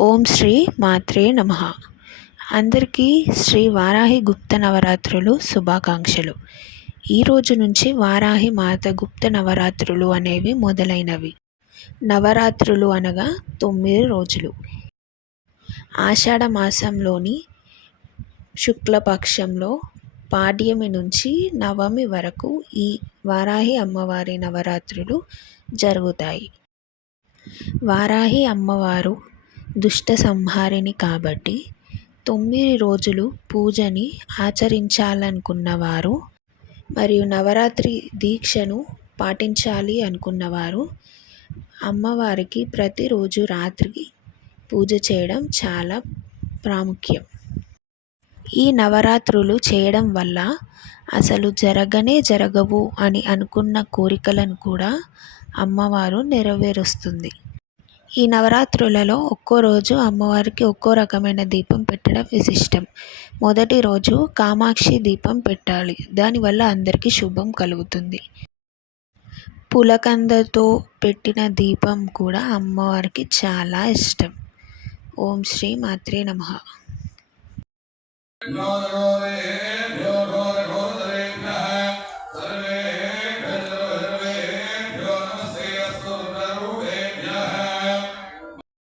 ఓం శ్రీ మాత్రే నమ. అందరికీ శ్రీ వారాహి గుప్త నవరాత్రులు శుభాకాంక్షలు. ఈ రోజు నుంచి వారాహి మాత గుప్త నవరాత్రులు అనేవి మొదలైనవి. నవరాత్రులు అనగా తొమ్మిది రోజులు. ఆషాఢ మాసంలోని శుక్లపక్షంలో పాడ్యమి నుంచి నవమి వరకు ఈ వారాహి అమ్మవారి నవరాత్రులు జరుగుతాయి. వారాహి అమ్మవారు దుష్ట సంహారిణి కాబట్టి తొమ్మిది రోజులు పూజని ఆచరించాలనుకున్నవారు మరియు నవరాత్రి దీక్షను పాటించాలి అనుకున్నవారు అమ్మవారికి ప్రతిరోజు రాత్రికి పూజ చేయడం చాలా ప్రాముఖ్యం. ఈ నవరాత్రులు చేయడం వల్ల అసలు జరగనే జరగవు అని అనుకున్న కోరికలను కూడా అమ్మవారు నెరవేరుస్తుంది. ఈ నవరాత్రులలో ఒక్కో రోజు అమ్మవారికి ఒక్కో రకమైన దీపం పెట్టడం విశిష్టం. మొదటి రోజు కామాక్షి దీపం పెట్టాలి. దానివల్ల అందరికీ శుభం కలుగుతుంది. పులకందతో పెట్టిన దీపం కూడా అమ్మవారికి చాలా ఇష్టం. ఓం శ్రీ మాత్రే నమ.